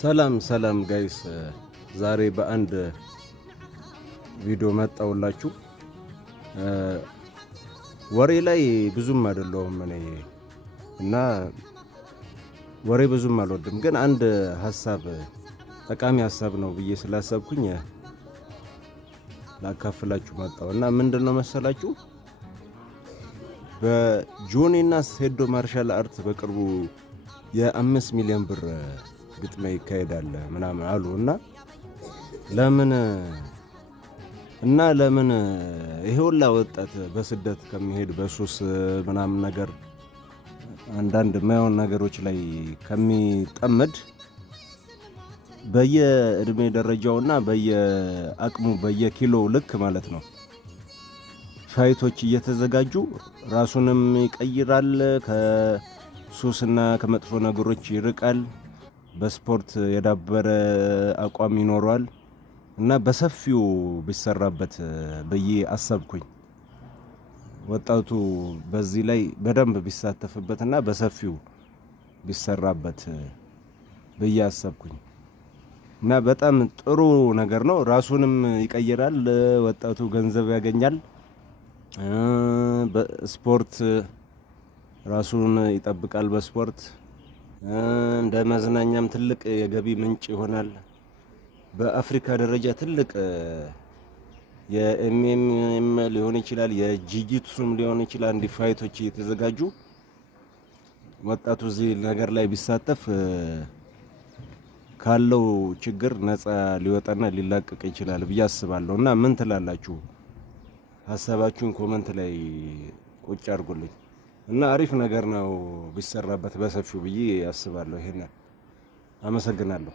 ሰላም ሰላም ጋይስ፣ ዛሬ በአንድ ቪዲዮ መጣውላችሁ። ወሬ ላይ ብዙም አይደለሁም እኔ እና ወሬ ብዙም አልወድም፣ ግን አንድ ሐሳብ ጠቃሚ ሐሳብ ነው ብዬ ስላሰብኩኝ ላካፍላችሁ መጣው እና ምንድነው መሰላችሁ፣ በጆኒና ሴዶ ማርሻል አርት በቅርቡ የ5 ሚሊዮን ብር ግጥሚያ ይካሄዳል ምናምን አሉ እና ለምን ይሄ ሁላ ወጣት በስደት ከሚሄድ በሱስ ምናምን ነገር አንዳንድ ማይሆን ነገሮች ላይ ከሚጠመድ በየእድሜ ደረጃውና በየአቅሙ በየኪሎ ልክ ማለት ነው ፋይቶች እየተዘጋጁ ራሱንም ይቀይራል፣ ከሱስና ከመጥፎ ነገሮች ይርቃል፣ በስፖርት የዳበረ አቋም ይኖራል እና በሰፊው ቢሰራበት በየ አሰብኩኝ። ወጣቱ በዚህ ላይ በደንብ ቢሳተፍበትና በሰፊው ቢሰራበት በየ አሰብኩኝ እና በጣም ጥሩ ነገር ነው። ራሱንም ይቀይራል፣ ወጣቱ ገንዘብ ያገኛል፣ በስፖርት ራሱን ይጠብቃል፣ በስፖርት እንደ መዝናኛም ትልቅ የገቢ ምንጭ ይሆናል። በአፍሪካ ደረጃ ትልቅ የኤምኤም ሊሆን ይችላል፣ የጂጂትሱም ሊሆን ይችላል። እንዲ ፋይቶች እየተዘጋጁ ወጣቱ እዚህ ነገር ላይ ቢሳተፍ ካለው ችግር ነፃ ሊወጣና ሊላቀቅ ይችላል ብዬ አስባለሁ። እና ምን ትላላችሁ? ሐሳባችሁን ኮሜንት ላይ ቁጭ አድርጉልኝ። እና አሪፍ ነገር ነው ቢሰራበት በሰፊው ብዬ አስባለሁ። ይሄን አመሰግናለሁ።